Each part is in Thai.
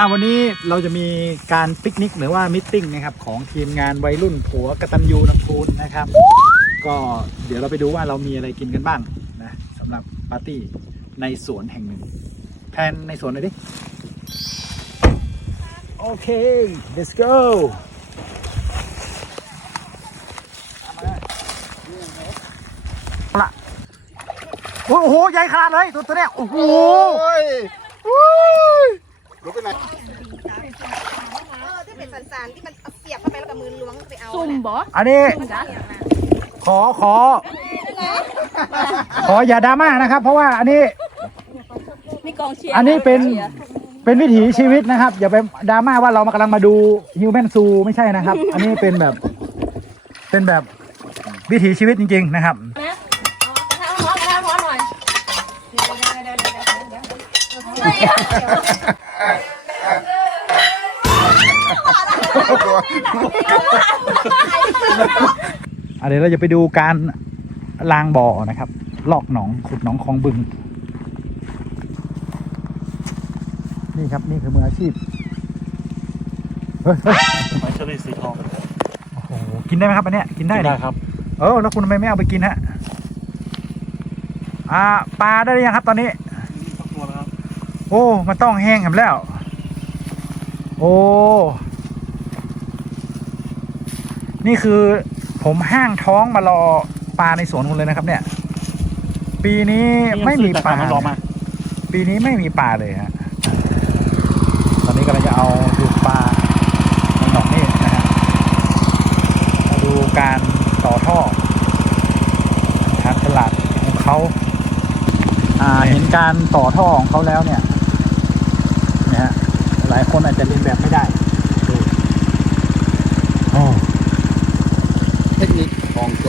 อ่าวันนี้เราจะมีการปิกนิกหรือว่ามิทติ้งนะครับของทีมงานวัยรุ่นผัวกตัญญูน้ำพูนนะครับ ก็เดี๋ยวเราไปดูว่าเรามีอะไรกินกันบ้างนะสำหรับปาร์ตี้ในสวนแห่งหนึ่งแพลนในสวนหน่อยดิโอเค let's go เอาละโอ้โห ใหญ่ขนาดเลย ตัวตัวเนี้ยโอ้โหย ลุกไปไหนเออที่เป็นสันๆที่มันเอาเสียบเข้าไปแล้วก็มือล้วงไปเอาซุ่มบออันนี้ ขอขอ ขออย่าดราม่านะครับ เพราะว่าอันนี้ มีกองเชียร์อันนี้เป็นเป็นวิถีชีวิตนะครับ อย่าไปดราม่าว่าเรามากำลังมาดูฮิวแมนซูไม่ใช่นะครับ อันนี้เป็นแบบ เป็นแบบวิถีชีวิตจริง ๆ นะครับ อนกระทะร้อนหน่อยอะเดี๋ยวเราจะไปดูการล้างบ่อนะครับ ลอกหนองขุดหนองคลองบึง นี่ครับนี่คือมืออาชีพเฮ้ยเฮ้ยไมเชอรี่สีทองโอ้โหกินได้ไหมครับอันเนี้ยกินได้ได้ดิครับ เออแล้วคุณทำไมไม่เอาไปกินฮะอ่าปลาได้หรือยังครับ ตอนนี้ตัวแล้วครับโอ้ มันต้องแห้งกันแล้ว โอ้ นี่คือผมห้างท้องมารอปลาในสวนคุณเลยนะครับ เนี่ย ปีนี้ไม่มีปลามันรอมาปีนี้ไม่มีปลาเลยฮะตอนนี้กำลังจะเอาดูปลาในหนองนี่นะฮะมาดูการต่อท่อทางตลาดของเขาอ่าเห็นการต่อท่อของเขาแล้วเนี่ยนะฮะหลายคนอาจจะเรียนแบบไม่ได้ดูโอ้เทคนิคของ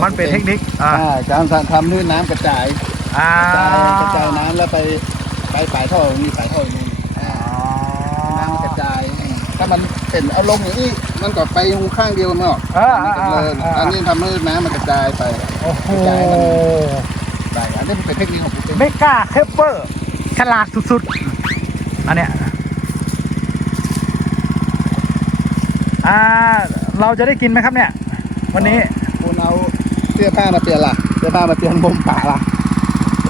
มันเป็นเทคนิคอ่าอ่าการทำให้น้ำกระจายอ่ากระจายกระจายน้ำแล้วไปไปปลายท่อมีปลายท่ออยู่นู่นอ่าอ๋อน้ำมันกระจาย ถ้ามันเป็นเอาลงอย่างนี้มันก็ไปหูข้างเดียวมันออกอ่ามันอ่าก็เลยอ่าอันนี้ทำให้น้ำมันกระจายไปโอ้โหกระจายมันไปอันนี้เป็นเทคนิคของผมเองเมกาเคปเปอร์ฉลาดสุดๆอันเนี้ยอ่าเราจะได้กินไหมครับเนี่ย วันนี้คุณเอาเสื้อผ้ามาเปลี่ยนล่ะเสื้อผ้ามาเปลี่ยนบ่มป่าล่ะ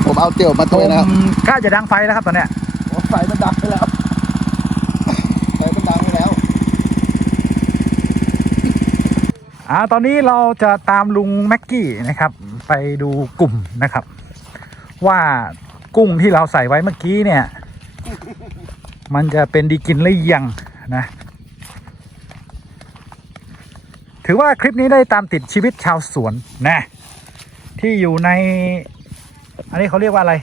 ผมเอาเตี่ยวมาผตัวนะครับมกล้าจะดังไฟแล้วครับตอนเนี้ยโอ้ไฟมันดับไปแล้วไฟมันดับไปแล้วอ่าตอนนี้เราจะตามลุงแม็กกี้นะครับ ไปดูกลุ่มนะครับ ว่ากุ้งที่เราใส่ไว้เมื่อกี้เนี่ย มันจะเป็นดีกินหรือยังนะ ถือว่าคลิปนี้ได้ตามติดชีวิตชาวสวนนะที่อยู่ใน อันนี้เขาเรียกว่าอะไร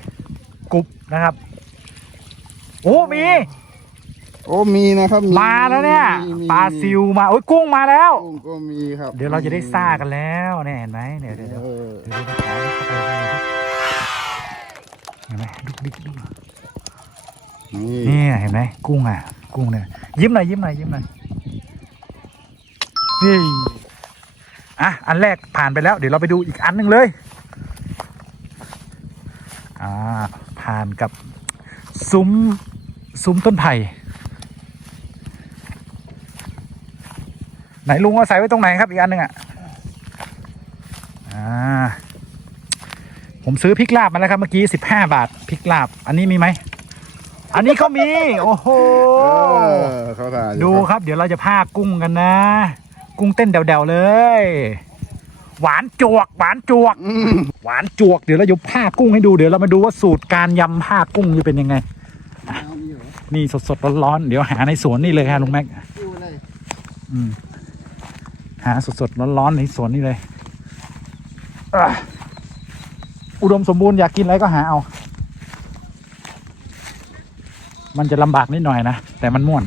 กลุ่มนะครับ โอ้มี โอ้มีนะครับมาแล้วเนี่ยมีมีปลาซิวมาโอ้ยกุ้งมาแล้ว กุ้งก็มีครับเดี๋ยวเราจะได้ซ่ากันแล้วเนี่ยเห็นไหมเนี่ยเดี๋ยวเดี๋ยวเอเดี๋ยวอเดี๋ยวเดี๋ยวขอเข้าไปดูดิเห็นไหมดูดิดูนี่นี่เห็นไหมกุ้งอะ กุ้งเนี่ยยิ้มหน่อยยิ้มหน่อยยิ้มหน่อย นี่อะอันแรกผ่านไปแล้ว เดี๋ยวเราไปดูอีกอันหนึ่งเลย อ่า ผ่านกับซุ้มซุ้มต้นไผ่ไหนลุงเอาใส่ไว้ตรงไหนครับอีกอันหนึ่งอะอ่าผมซื้อพริกลาบมาแล้วครับเมื่อกี้สิบห้าบาทพริกลาบ อันนี้มีไหมอันนี้เขามี โอ้โห เออเขาถ่ายอยู่ดูครับเดี๋ยวเราจะพากุ้งกันนะ กุ้งเต้นเดวๆเลย หวานจวก หวานจวกอืมหวานจวก เดี๋ยวเราจะพากุ้งให้ดู เดี๋ยวเรามาดูว่าสูตรการยำผ้ากุ้งจะเป็นยังไง นี่สดๆร้อนๆ เดี๋ยวหาในสวนนี่เลยค่ะลุงแม็กดูเลยอืมหาสดๆร้อนๆในสวนนี่เลยอะอุดมสมบูรณ์อยากกินอะไรก็หาเอา มันจะลำบากนิดหน่อยนะ แต่มันม่วน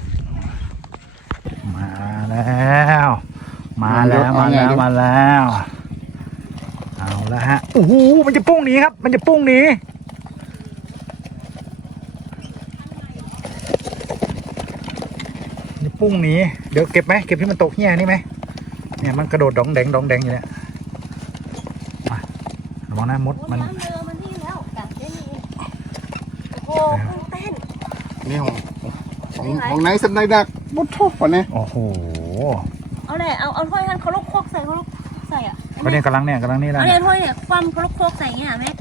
มาแล้ว มาแล้วมาแล้วมาแล้วเอาละฮะโอ้โหมันจะปุ้งหนีครับ มันจะปุ้งหนีนี่ปุ้งหนีเดี๋ยวเก็บไหมเก็บที่มันตกเหี้ยนี่ไหมเนี่ยมันกระโดดดองแดงดองแดงอยู่เนี่ยมาระวังนะมดมันน้ำเรือมันนี่แล้วกัดได้นี่โอ้โหกุ้งเต้นนี่ของของของไหนสำนักดักบุตรทุกคนนี้โอ้โห เอาเลยเอาเอาถ้วยท่านเขาลูกโคกใส่เขาลูกใส่อะก็เนี่ยกำลังเนี่ยกำลังนี่แล้วเอาเนี่เนี่ยยถ้วยเนี่ยคว่ำเขาลูกโคกใส่อย่างเงี้ยแม่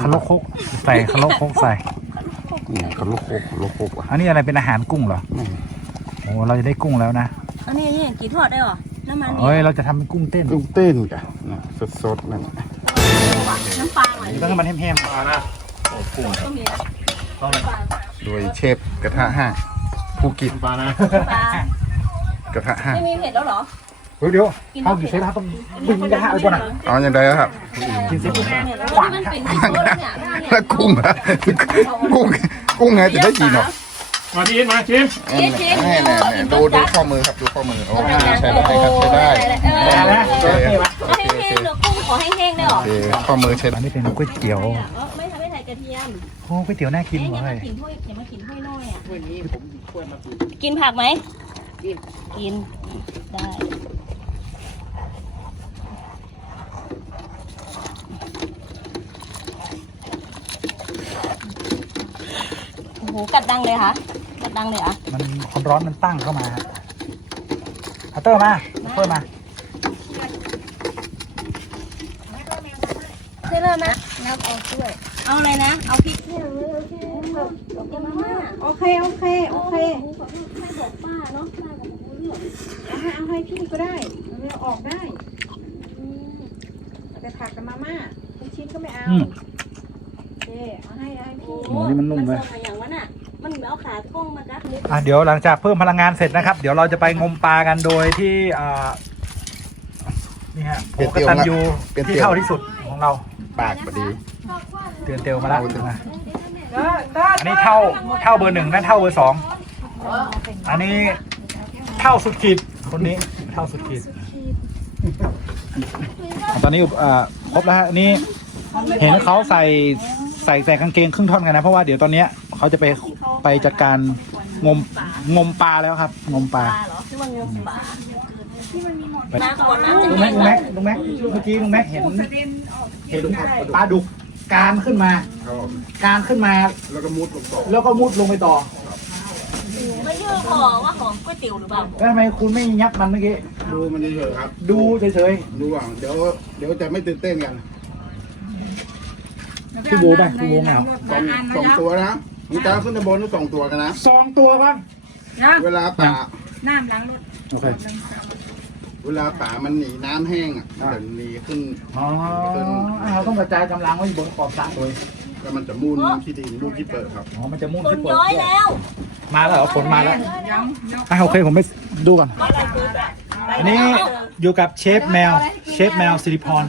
คาโลกคุกใส่คาโลกคุกใส่นี่เขาลูกโคกลูกโคกว่ะอันนี้อะไรเป็นอาหารกุ้งเหรอนี่โอ้เราจะได้กุ้งแล้วนะอันนี้เนี่ยกี่ทอดได้หรอน้ำมันเอ้ยเราจะทำเป็นกุ้งเต้นกุ้งเต้นกันนะสดๆนั่นน้ำปลาหน่อยต้องให้มันแห้งปลานะโอ้กุ้งก็มีต้องเลยโดยเชฟกระทะห้าภูกิจปลานะปลา กระทะห้าไม่มีเผ็ดแล้วเหรอๆเฮ้ยเดี๋ยวเข้าอยู่เซฟต้องดึงกระทะไปก่อนอะเอาอย่างไรครับ กินเซฟปุ๊บเนี่ยแล้วที่มันเป็นที่โต๊ะเนี่ยเนี่ยแล้วกุ้งอะกุ้งกุ้งไงจะได้กี่เนาะมาพี่อินมาชิมนี่นี่นี่ดูดูข้อมือครับดูข้อมือโอ้ใช้ได้ครับใช้ได้ได้แล้วโอเคโอเคโอเคให้แห้งๆเดี๋ยวกุ้งขอให้แห้งได้หรโออเคข้อมือใช้อัได้นนี้เป็นก๋วยเตี๋ยวไม่ทำให้ใส่กระเทียมโอ้ก๋วยเตี๋ยวน่ากินเอ๊ะเลอย่ายมากินถ้วยอย่ามากินถ้วยน้อยอะวันนี้ผมช่วยมาปูกินผักไหม กินกินได้โอ้โหกัดดังเลยค่ะกัดดังเลยเหรอะมันความร้อนมันตั้งเข้ามาฮะเอาเตอร์มาเอาเตอร์มา ใช่เลยไหมนับเอาด้วยเอาอะไรนะ เอาพริกเนี่ยเลยโอเคเอาเอามาม่าโอเคโอเคโอเค ไม่บอกป้าเนาะป้ากับผมเรื่อง เอาให้เอาให้พี่ก็ได้เอาออกได้เอาแต่ผักกับมาม่าลูกชิ้นก็ไม่เอาอืม โอเคเอาให้เอาให้พี่โอ้นี่มันนุ่มเลยส่งมาอย่างวะน่ะมันเหมือนเอาขากล้องมากัดอะเดี๋ยวหลังจากเพิ่มพลังงานเสร็จนะครับ เดี๋ยวเราจะไปงมปลากันโดยที่อ่านี่ฮะโอกตันยูที่เท่าที่สุดของเราปากพอดีเตือนเตลมาแล้วนะอันนี้เท่าเท่าเบอร์หนึ่งนั่นเท่าเบอร์สองอันนี้เท่าสุดขีด คนนี้เท่าสุดขีดตอนนี้อ่าครบแล้วฮะอันนี้เห็นเขาใส่ใส่ใส่กางเกงครึ่งท่อนกันนะ เพราะว่าเดี๋ยวตอนเนี้ยเขาจะไปไปจัดการงมงมปลาแล้วครับ งมปลาปลาเหรอที่มันงมปลาน้ำก่อนน้ำจะลุงแห้แม็กงลุงแม็กลุงแม็กเมื่อกี้ลุงแม็กเห็นเห็นปลาดุกการขึ้นมาการขึ้นมาแล้วก็มุดลงต่อแล้วก็มุดลงไปต่อ ไม่ยืดพอว่าของก๋วยเตี๋ยวหรือเปล่าแล้วทำไมคุณไม่ยับมันเมื่อกี้ดูมันเฉยๆครับ ดูเฉยดูอะเดี๋ยวเดี๋ยวจะไม่ตื่นเต้นกันๆพี่โบไปพี่โบเหงาสองสองตัวนะมึงจะขึ้นไปบนต้องสองตัวกันนะ สองตัวป่ะเวลาป่าน้ำล้างรถโอเคเวลาป่ามันหนีน้ำแห้งอะมันจะหนีขึ้นอ๋อเราต้องกระจายกำลังไว้อยู่บนขอบสระเลย แล้วมันจะมูนที่ดินลูกที่เปิดครับ อ๋อ มันจะมุ่งคนที่เปิดย้อยแล้วมาแล้วเหรอฝนมาแล้วอะโอเคผมไปดูก่อน อะไรคืออันนี้อยู่กับเชฟแมว เชฟแมวสิริพร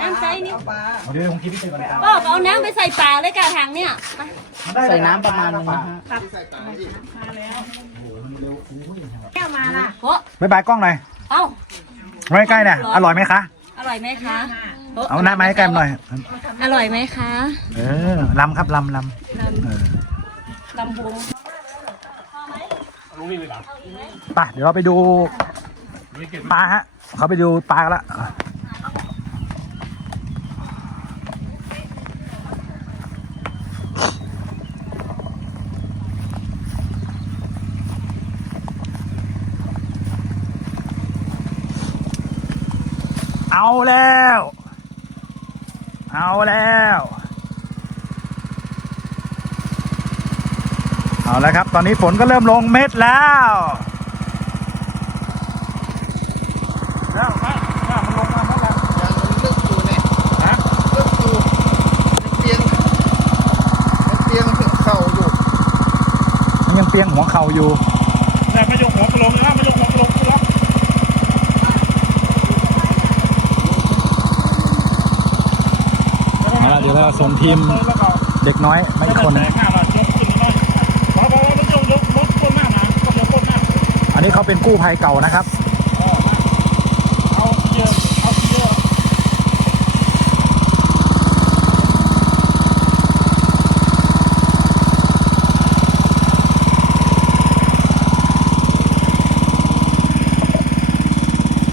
น้ำใส่นี่เดี๋ยวผมคิดพี่เจก่อนนะครับก็เอาน้ำไปใส่ปลาเลยกะทางเนี่ยใส่น้ำประมาณนึงนะฮะแก้วมาล่ะโอ้บ๊ายบายกล้องหน่อยเอ้าไว้ใกล้ๆน่ะอร่อยไหมคะ อร่อยไหมคะ เอาหน้ามาให้ใกล้หน่อย อร่อยไหมคะเออลำครับลำลำเออลำบุงลุงนี่เลยเหรอไปเดี๋ยวเราไปดูปลาฮะ เขาไปดูปลากันละเอาแล้ว เอาแล้ว เอาแล้วครับ ตอนนี้ฝนก็เริ่มลงเม็ดแล้วแล้วมามามันลงมาเมื่อไหร่ยังมันลึกอยู่เนี่ยฮะลึกอยู่เตียงมันเตียงเข่าอยู่มันยังเปียงหัวเข่าอยู่ แต่ไม่ยกหัวกระโหลกนะไม่ยกหัวกระโหลกล็อก เอาละเดี๋ยวเรา ส่งทีมเด็กน้อยมาอีกคนอันนี้เขาเป็นกู้ภัยเก่านะครับ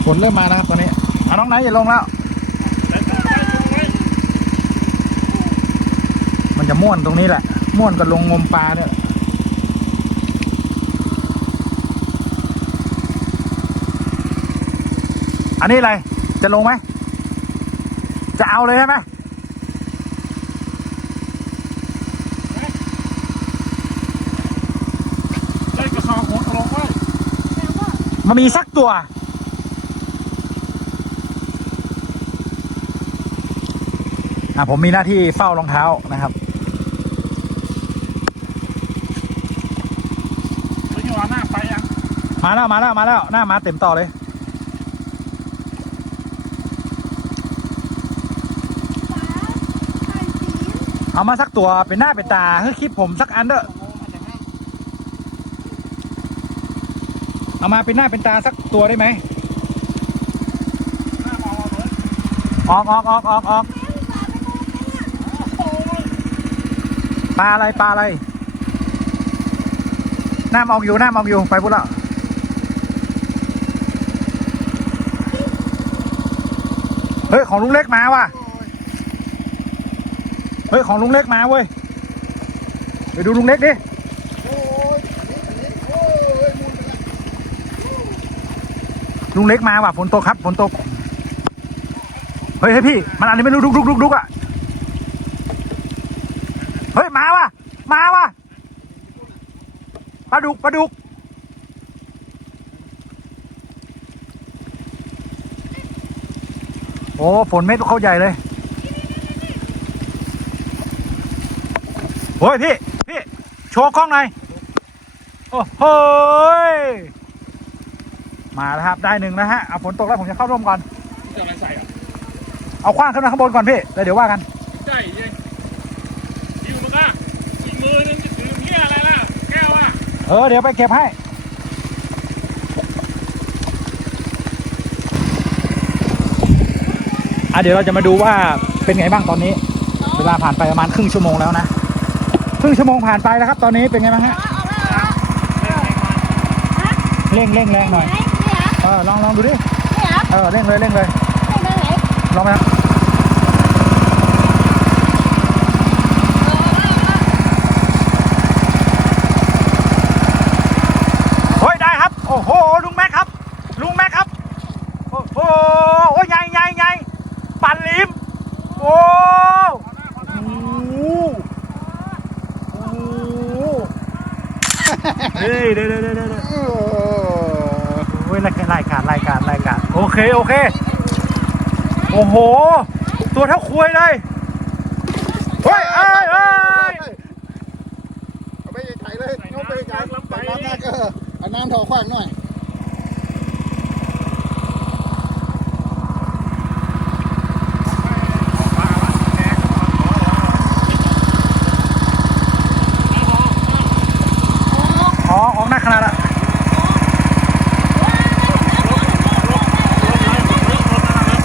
ฝนเริ่มมาแล้วครับตอนนี้เอาน้องไหนอย่าลงแล้ว แต่ต้องไปตรงไหน มัน จะม่วนตรงนี้แหละ ม่วนกับลงงมปลาเนี่ยอันนี้อะไร จะลงไหม จะเอาเลยใช่ไหมได้กระสอบหัวกรลกไว้มันมีสักตัว อะผมมีหน้าที่เฝ้ารองเท้านะครับ แล้วยี่ห้อหน้าไปยัง มาแล้วมาแล้วมาแล้วหน้ามาเต็มต่อเลยเอามาสักตัวเป็นหน้าเป็นตาเฮ้คลิปผมสักอันเด้อเอามาเป็นหน้าเป็นตาสักตัวได้ไหมออกออกออกออกออกปลาอะไรปลาอะไรหน้ามออกอยู่หน้ามออกอยู่ไปพูดแล้ว เฮ้ย ของลุงเล็กมาว่ะ เฮ้ย ของลุงเล็กมาเว้ย ไปดูลุงเล็กดิลุงเล็กมาว่ะฝนตกครับฝนตก เฮ้ยเฮ้ยพี่ มันอันนี้ไม่รู้ดุกดุกดุกดุกอะ เฮ้ย มาว่ะ มาว่ะปลาดุกปลาดุก โอ้ฝนเม็ดเข้าใหญ่เลยโอ้ยพี่ พี่ โชว์กล้องหน่อย โอ้โหยมาแล้วครับ ได้หนึ่งนะฮะเอาฝนตกแล้วผมจะเข้าร่วมก่อนจะอะไรใส่อะเอาคว้างขึ้นมาข้างบนก่อนพี่แล้วเดี๋ยวว่ากันใช่ยังอยู่มันก็อีกมือนึงจะถือเหี้ยอะไรล่ะแก้วอะเออเดี๋ยวไปเก็บให้ อะ เดี๋ยวเราจะมาดูว่าเป็นไงบ้างตอนนี้ เวลาผ่านไปประมาณครึ่งชั่วโมงแล้วนะครึ่งชั่วโมงผ่านไปแล้วครับ ตอนนี้เป็นไงบ้างฮะเร่งเร่งแรงหน่อยเออลองลองดูดิเออเร่งเลยเร่งเลยลองไปครับเฮ้ยได้ครับ โอ้โห ลุงแม็กครับ ลุงแม็กครับ โอ้โห โอ้ยใหญ่ใหญ่ใหญ่ปั่นลิม โอ้โหโอ้โหเฮ้ยเดี๋ยวเดี๋ยวเดี๋ยวเดี๋ยว โอ้ โอ้ยรายการรายการรายการรายการ โอเค โอเค โอ้โห ตัวเท่าควยเลย เฮ้ยเอ้ยเอ้ย เอาไปไกลเลยเอาไปไกลลำไปน้ำหน้าก็เอาน้ำถอขวางหน่อย อ๋อออกหน้าขนาดละ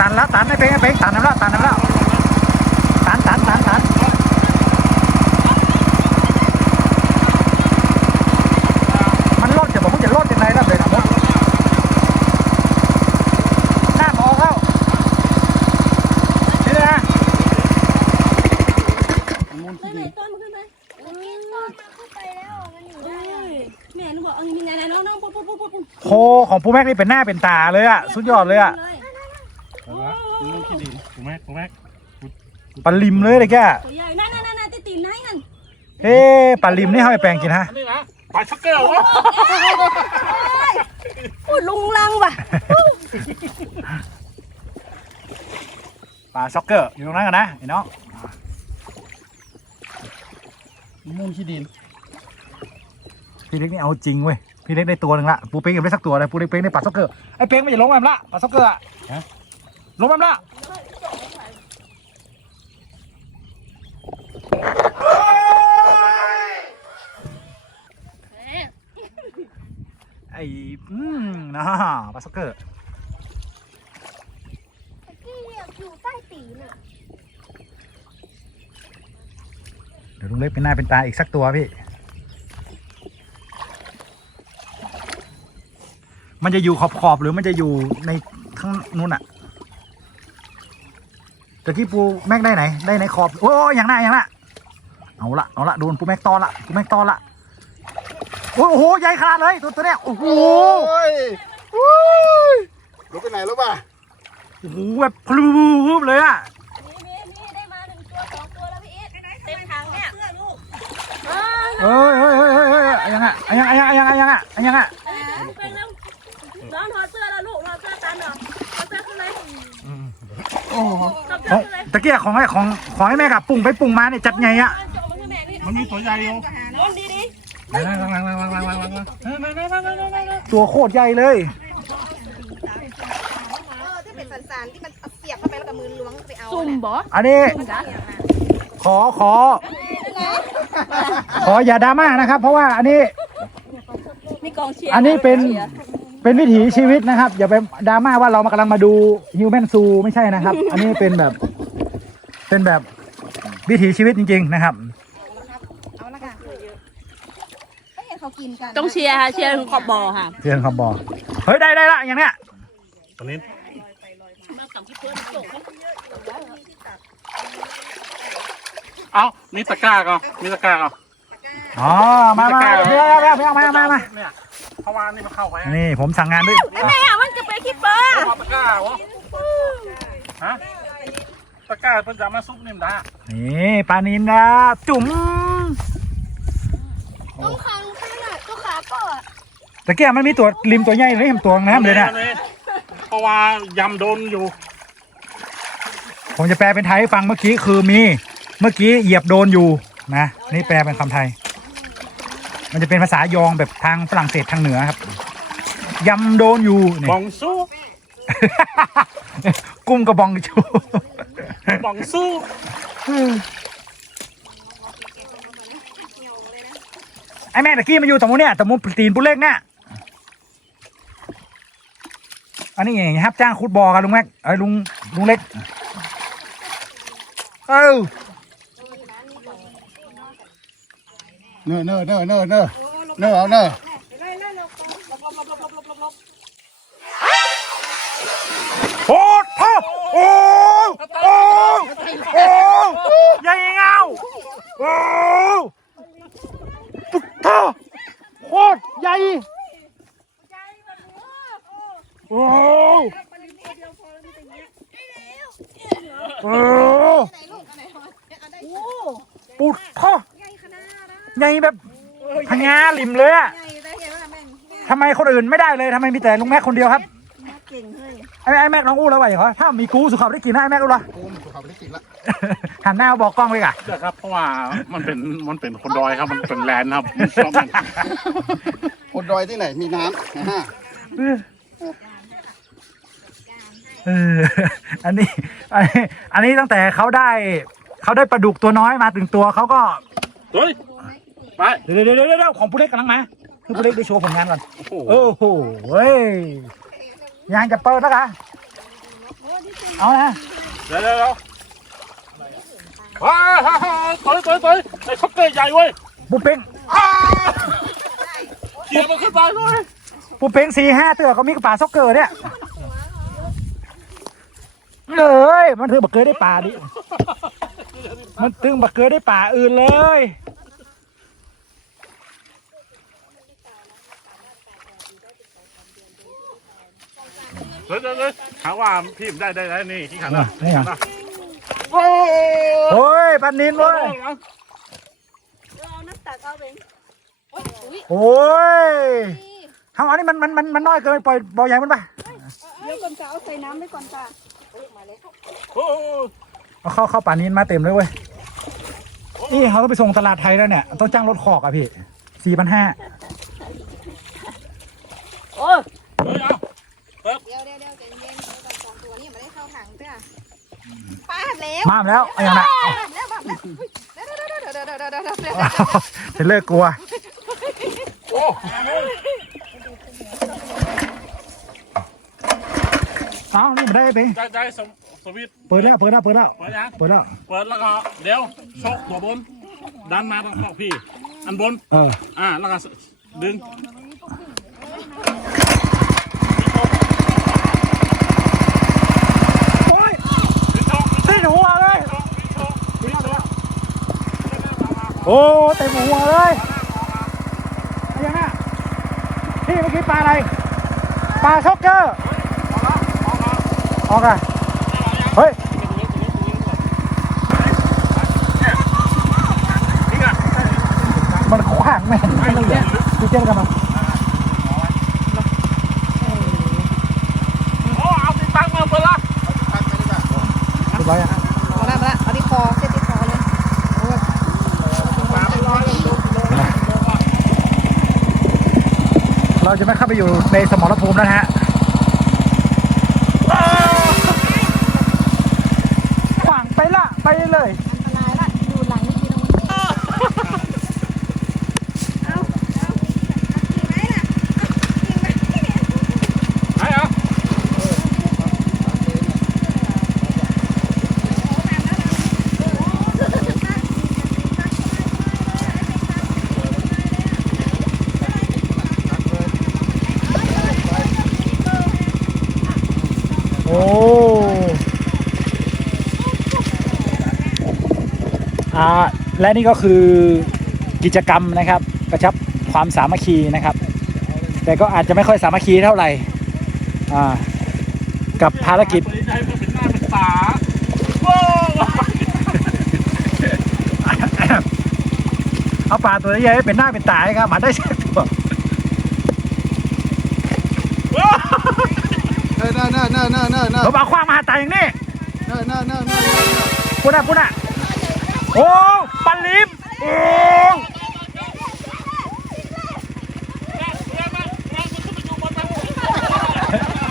ตันแล้วตันไม่เป็นไม่เป็นตันน้ำแล้วตันน้ำแล้วตันตันตันตันมันรอดจะบอกว่าจะรอดยังไงล่ะเด็กมดหน้าหมอเข้านี่นะ มูล ขึ้ ที่ นไหน ดี ต้นมันขึ้นไหมแม่หนูบอกเอาอย่างนี้ไหนๆน้องๆปุ๊บปุ๊บปุ๊บปุ๊บ โค ของปูแม็กนี่เป็นหน้าเป็นตาเลยอะสุดยอดเลยอะมูลขี้ดินถูกไหมถูกไหมปลาลิมเลยเลยแกตัวใหญ่นั่นนั่นนั่นที่ตีนไหนกันเอ๊ะปลาลิมนี่เขาไปแปลงกินฮะอันนี้นะปลาชักเกอร์วะอุ้ยลุงลังว่ะปลาช็อกเกอร์อยู่ตรงนั้นกันนะไอ้น้องมูลที่ดินพี่เล็กนี่เอาจริงเว้ย พี่เล็กได้ตัวหนึ่งละปูเป้งยังไม่ได้สักตัวเลยปูเล็กเป้งได้ปลาช็อกเกอร์ไอ้เป้งไม่จะลงแบบละปลาช็อกเกอร์อะลงแบบละไอ้อืมนะปลาช็อกเกอร์อยู่ใต้ตีน่ะเดี๋ยวลุงเล็กเป็นหน้าเป็นตาอีกสักตัวพี่ มันจะอยู่ขอบขอบๆหรือมันจะอยู่ในข้างนู้นอะแต่ที่ปูแม็กได้ไหน ได้ในขอบ โอ้ยอย่างหน้าอย่างหน้าเอาละเอาละโดนปูแม็กตอนละปูแม็กตอนละโอ้โหใหญ่ขนาดเลยตัวตัวเนี้ยโอ้โหโอ้ยโอ้ยรู้ไปไหนแล้วป่ะโอ้โหแบบพลูบเลยอะนี่นี่นี่ได้มาหนึ่งตัวสองตัวแล้วพี่อีทเต็มถังเนี่ยเสื้อลูกเออเฮ้ยเฮ้ยเฮ้ยเฮ้ยเฮ้ยยังไงยังไงยังไงยังไงยังไง เป็นแล้วน้องถอดเสื้อแล้วลูกถอดเสื้อตันเหรอถอดเสื้อขึ้นเลย โอ้โหถอดขเสื้อองขึ้นเลยตะเกียของไอ้ของของไอ้แม่กับปุ่งไปปุ่งมาเนี่ยจัดไงอะจบมันคือแม่นี่มันมีตัวใหญ่อยู่น้องดีดีตัวโคตรใหญ่เลยเออที่เป็นสันๆที่มันเอาเสียบเข้าไปแล้วก็มือล้วงไปเอาซุ่มบ่อันนี้ ขอขอ ขออย่าดราม่านะครับ เพราะว่าอันนี้มีกองเชียร์อันนี้เป็น เป็นวิถีชีวิตนะครับ อย่าไปดราม่าว่าเรามากำลังมาดูฮิวแมนซูไม่ใช่นะครับ อันนี้เป็นแบบ เป็นแบบวิถีชีวิตจริง ๆ นะครับ เอาละค่ะไม่เห็นเขากินกันต้องเชียร์ค่ะเชียร์ถึงขอบบอค่ะเพื่อนคอมบอเฮ้ยได้ได้ละอย่างเนี้ยตัวนี้มากับพี่เพื่อนส่งเขาเอ้ามีตะกร้าก็มีตะกร้าก็อ๋อมามาเพื่อนเพื่อนเพื่อนมามามาเนี่ย เพราะว่านี่มันเข้าไปนี่ผมสั่งงานด้วยแม่มันจะไปคิดเปอร์เอาตะกร้าวะฮะตะกร้าเพิ่นจะมาซุปนิ่มดานี่ปลานินนะจุ๋มต้องคันขนาดตัวขาก่อนตะเกียบมันมีตัวริมตัวใหญ่เลยเห็นตัวน้ำเลยนะเพราะว่ายำโดนอยู่ ผมจะแปลเป็นไทยให้ฟังเมื่อกี้คือมี เมื่อกี้เหยียบโดนอยู่นะ นี่แปลเป็นคำไทย มันจะเป็นภาษายองแบบทางฝรั่งเศสทางเหนือครับยำโดนอยู่นี่บองสู้กุ้งกระบองชู บองสู้ไอ้แม่ตะกี้มาอยู่ตรงนู้นเนี่ยตรงมุมตีนปุเล็กเนี่ยอันนี้ไงครับจ้างคุดบอลกันลุงแม็กไอ้ยลุงลุงเล็ก เออ เนอเนอเนอเนอเนอเนอเอาเนอโอ้โหโอ้โอ้โอ้ใหญ่เงาโอ้ตุ๊กตาโคตรใหญ่โอ้โอ้ปุ๊ดท่อ ใหญ่ขนาดนะ ใหญ่แบบพญาลิมเลยอะ ใหญ่ได้เห็นว่าแม่ง ทำไม คนอื่นไม่ได้เลยทำไมมีแต่ลุงแม็กคนเดียวครับเก่งเฮ้ยไอ้ไอ้แม็กน้องอู้แล้ววะอย่างเหรอถ้ามีกูสุขภาพได้กินนะไอ้แม็กรู้ละกูมเขาไม่ได้กินละหันหน้ามาบอกกล้องเลยอะเดี๋ยวครับ เพราะว่ามันเป็นมันเป็นคนดอยครับมันเป็นแลนด์ครับชอบมันคนดอยที่ไหนมีน้ำนะฮะเอออันนี้อันนี้ อันนี้ตั้งแต่เขาได้เขาได้ปลาดุกตัวน้อยมาถึงตัวเขาก็เฮ้ยไปเดี๋ยวเดี๋ยวเดี๋ยวเดี๋ยวของผู้เล็กกำลังมา คือผู้เล็กได้โชว์ผลงานก่อน โอ้โหโอ้โหเว้ยยางจะเปิดแล้วกะเอานะเดี๋ยวเดี๋ยวเดี๋ยวว้าวต่อยต่อยต่อยไอ้ช็อกเกอร์ใหญ่เว้ยปูเป้งเขี่ยมันขึ้นไปเลยปูเป้งสี่ห้าเตือก็มีกระป๋าซ็อกเกอร์เนี่ยเลยมันถือบักเกอได้ป่าดิ มันตึงบักเกอได้ป่าอื่นเลย เดี๋ยวเดี๋ยวเดี๋ยวถามว่าพี่ได้ได้ได้นี่ที่ขันนะนี่เหรอ โอ้โอ้ยปันนินเว้ยเอาน้ำตักเอาเองโอ้ยทำอันนี้มันมันมันมันน้อยเกินปล่อยบอใหญ่มันไปเดี๋ยวก่อนจะเอาใส่น้ำไว้ก่อนจ้ะโอ้เอาเข้าเข้าป่านินมาเต็มเลยเว้ยนี่เขาต้องไปส่งตลาดไทยแล้วเนี่ยต้องจ้างรถขอกอะพี่สี่พันห้าโอ้เฮ้ย มามแล้วมาแล้วอย่างนั้นจะเลิกกลัวเอานี่มาได้ไปได้สมสวิตเปิดแล้วเปิดแล้วเปิดแล้วเปิดแล้วเปิดแล้วก็เดี๋ยวชกตัวบนดันมาทางสองพี่ อันบนอ่าแล้วก็ดึง โอ้เต็มหัวเลยอะไรยังน่ะพี่เมื่อกี้ปลาอะไร ปลาช็อกเกอร์ออกอะเฮ้ยมันขว้างแม่งไม่เลยอะพี่เจ้ากันมาโอ้เอาติดตั้งมาเปิดละเรียบร้อยอะ มาละมาละเอาที่คอเส้นที่คอเลย เรา จะไม่เข้าไปอยู่ในสมรภูมิแล้วนะฮะขวางไปละไปเลย อันตรายละอยู่หลังนี่ทีตรงนี้เอาเอาขี่ไหมล่ะขี่ไหม ไอ้เหรอ โอ้ อ่า และนี่ก็คือกิจกรรมนะครับ กระชับความสามัคคีนะครับ แต่ก็อาจจะไม่ค่อยสามัคคีเท่าไหร่อ่ากับภารกิจใจมันเป็นหน้าเป็นตาโอ้เอาปลาตัวใหญ่ๆเป็นหน้าเป็นตาให้ครับมาได้เช็ตัวเฮ้ยน่าน่าน่าน่าน่าน่าเราเอาควางมาหาตายอย่างนี้น่าน่าน่าน่าปุ่นอะปุ่นอะโอ้ปันลิ มโอ้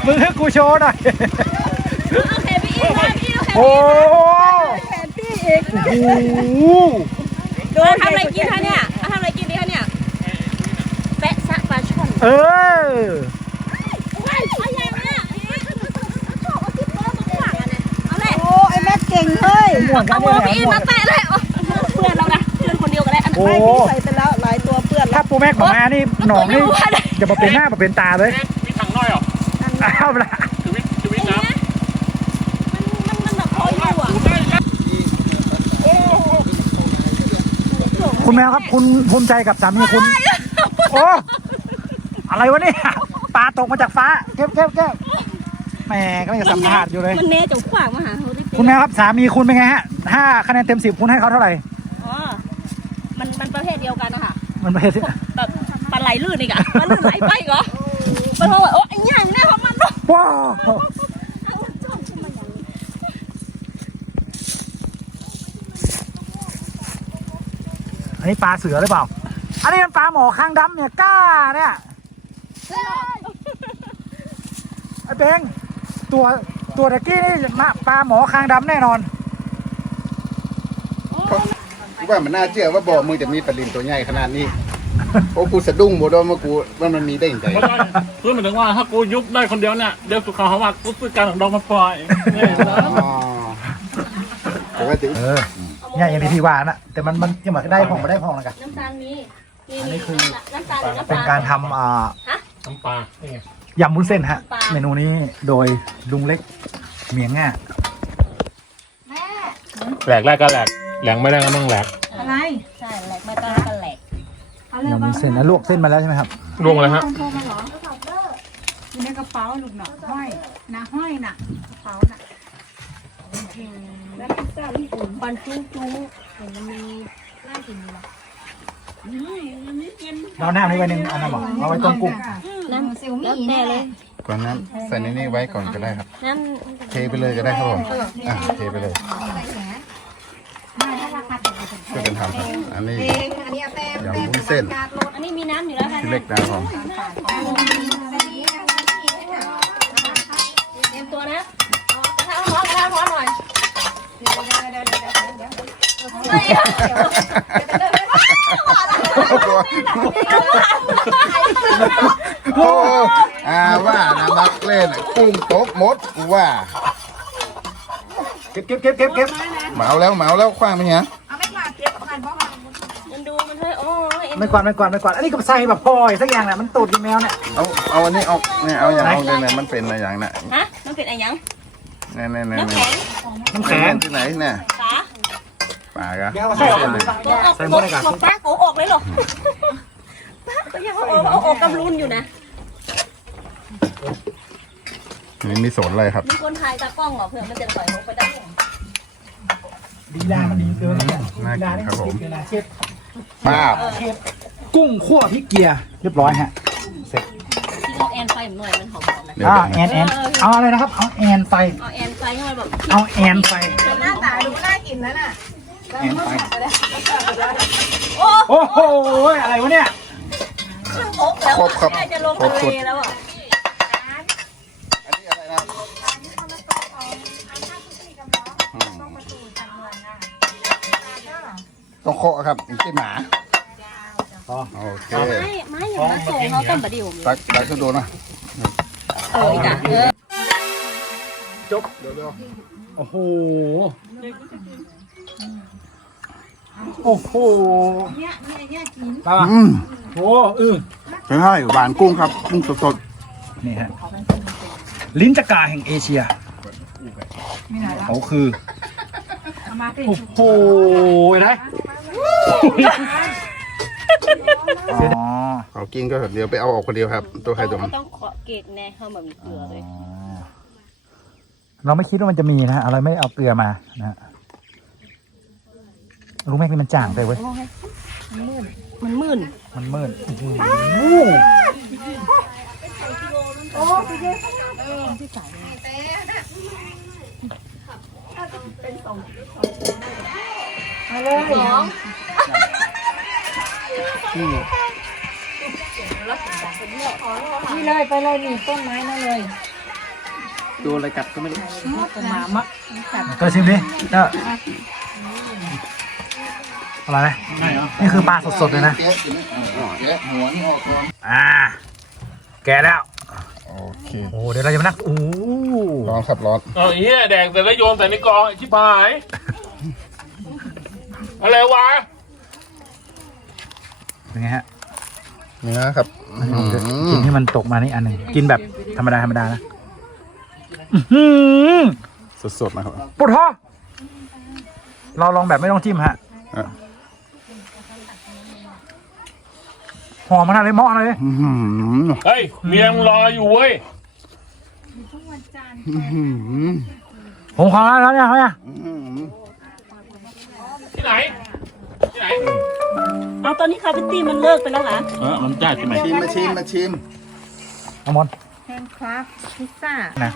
มึงให้กูโชว์หน่อยโอเคพี่อีกนะพี่โอเคโอ้แผนพี่อีกโหมาทำอะไรกินคะเนี่ยมาทำอะไรกินดีคะเนี่ยแปะซะปลาช่อนเออว้ายเอาอย่างเนี้ยเอาที่เปิ้ลมาขวางอะเนี่ยเอาเลยโอ้ไอ้แม่เก่งเฮ้ยม่วนกัเอานมืเนี่อยพี่อีมาแตะ โอ้ ไม่พี่ใส่ไปแล้วหลายตัวเปื้อนแล้ถ้าวปูแม็กของมานี่หนองนี่จะมาเป็นหน้ามาเป็นตาเลยมีถังน้อยเหรอเอาละชีวิตชีวิตนะมันมันมันแบบพออยู่อะคุณแมวครับคุณภูมิใจกับสามีคุณ โอ้อะไรวะเนี่ยปลาตกมาจากฟ้าเก็บเก็บเก็บแหมก็ยังจะสัมภาษณ์อยู่เลย มันเน่จงขวางมาหาเขาได้คุณแมวครับสามีคุณเป็นไงฮะถ้าคะแนนเต็มสิบคุณให้เขาเท่าไหร่อ๋อ มันมันประเภทเดียวกันนะคะมันประเภทที่แบบปลาไหลลื่นอีกอะปลาลื่นไหลไปอีกเหรอมันบอกว่าโอ้ยไอ้ย่างแน่ของมันเนาะว้าวอันนี้ปลาเสือหรือเปล่า อันนี้มันปลาหมอคางดำเนี่ยกล้าเนี่ยไอ้เบงตัวตัวตะกี้นี่มาปลาหมอคางดำแน่นอน กู ว่ามันน่าเชื่อว่าบ่อมึงจะมีปลาลินตัวใหญ่ขนาดนี้โอ้กูสะดุ้งหมดว่ามากูว่ามันมีได้ยังไงไม่ได้เพื่อนหมายถึงว่าถ้ากูยุบได้คนเดียวเนี่ยเดี๋ยวสุขาเขาว่ากูซื้อการของดองมาปล่อยเนี่ยนะอ๋อแต่ว่าถึงเออเนี่ยอย่างที่พี่ว่านะแต่มันมันยังเหมือนได้ของไม่ได้ของแล้วกันน้ำตาลนี้อันนี้คือน้ำตาลหรือน้ำปเป็นลาการทำอ่าน้ำปลานี่ไงยำวุ้นเส้นฮะปลาเมนูนี้โดยลุงเล็กเมียงง่าแหลกแรกก็แหลกแหลกไม่ได้ก็ต้องแหลก อะไรใช่แหลกไม่ต้องกันแหลกยำวุ้นเส้นนะลวกเส้นมาแล้วใช่ไหมครับรวมเลยฮะอยู่ในกระเป๋าลูกหน่อห้อยนะห้อยน่ะกระเป๋าน่ะปันจุ้งจุ้งเห็นมันมีน่ากินอยู่หรอเราหน้านี้ไว้หนึ่งอันนั้นบอกเอาไว้ต้มกุ้งน้ำซิลมี่แน่เลย ก่อนนั้นใส่ในนี้ไว้ก่อนก็ได้ครับ น้เทไปเลยก็ได้ครับผม อะ เทไปเลย ช่วยกันทำครับอันนี้ เองอันนี้เอาแต้มยำวุ้นเส้น การลดอันนี้มีน้ำอยู่แล้วค่ะที่เล็กนะครับผมเตรียมตัวนะกระทะร้อนกระทะร้อนหน่อยโอ้อาว่านะมักเล่นอะกุ้งตกหมดกูว่า เก็บเก็บเก็บเก็บเก็บเหมาแล้วเหมาแล้วคว้างไปเนี้ย ไม่กวาดไม่กวาดไม่กวาดอันนี้ก็ใส่แบบพลอยสักอย่างแหละมันตูดกินแมวเนี่ยเอาเอาอันนี้เอาเนี่ยเอาอย่างเอาเลยเนี่ยมันเป็นอะไรอย่างน่ะฮะมันเป็นอะไรยังเนี่ยเนี่ยเนี่ยน้ำเนี่ยแข็งน้ำแข็งที่ไหนเนี่ยฝาปลาป่ากะเดี๋ยวเอาใส่ออกมาโอ้ออกใส่หหมมดดเลยครับหมดป้าโอ้ออกเลยเหรอป้าก็ยังเอาออกเอาออกกำลุนอยู่นะนี่มีสนอะไรครับมีคนถ่ายตากล้องเหรอเผื่อมันจะถอยลงไปได้ ดีลามันดีเกินเนี่ยน่ากินครับผมดีลาเชฟ ป้าบกุ้งคั่วพริกเกียร์เรียบร้อยฮะที่เอาแอนไฟหน่อยมันหอมๆนะเดี๋ยวอ่าเดี๋ยวแอนแอนเอาอะไรนะครับเอาแอนไฟเอาแอนไฟให้มันแบบเอาแอนไฟหน้าตาดูน่ากินแล้วน่ะแอนไฟโอ้โอ้โหอะไรวะเนี่ยขึ้นโอ๊กแล้วครบครับน่าจะลงครบทะสุดเลแล้วอะ อันนี้อะไรนะอืม ต้องเคาะครับไม่ใช่หมาอ๋อโอเคไม่ไม่อย่างนั้นส่งเขาต้มบะเดี่ยวตักตักขึ้นดูนะเออจ้ะเออจบเดี๋ยวเดี๋ยวโอ้โหโอ้โหเนี่ยเนี่ยเนี่ยกินตาอืมโอ้อือใช่หวานกุ้งครับกุ้งสดนี่ฮะลิ้นจักราแห่งเอเชียไม่ไหนละเขาคือเอามาติโอ้โหเห็นไหม อ๋อๆเขากินก็เดี๋ยวไปเอาออกคนเดียวครับ ตัวใครตัวมันเขาต้องเคาะเกตแน่เขาแบบมีเกลือเลย เราไม่คิดว่ามันจะมีนะฮะเราไม่เอาเกลือมานะฮะรู้ไหมนี่มันจ่างไปเว้ย มันมื่นมันมืดโอ้โห มาเลยสองนี่เลยไปเลยนี่ต้นไม้นั่นเลยดูอะไรกัดก็ไม่รู้ม้มะกัดเก็ชิมดิเจ้าอะไรนะนี่คือปลาสดๆเลยนะแกแกะหัวนี่ออกก่อนอ่า แกแล้วโอเคโอ้เดี๋ยวเราจะมานั่งโอ้ร้อนครับร้อนเอาเฮียแดกแต่ละโยนแต่ในกองไอ้ชิบหาย อะไรวะเป็นไงฮะเนื้อครับอื้อหืกินอที่มันตกมานี่อันหนึ่งกินแบบธรรมดาธรรมดานะอื้อหือสดๆนะครับปวดท้อเราลองแบบไม่ต้องจิ้มฮะอะหอมขนาดเลยเหมาะเลยอื้อหือเฮ้ยเมียมงรออยู่เว้ยอื้อหือผมขอแล้วเนี่ยเขาเนี่ยอื้อหือ ที่ไหน ที่ไหน เอาตอนนี้คาเฟตี้มันเลิกไปแล้วเหรอเออมันจ่ายที่ไหนชิมมาชิมมาชิมเอามอนแฮนด์คราฟพิซซ่านะ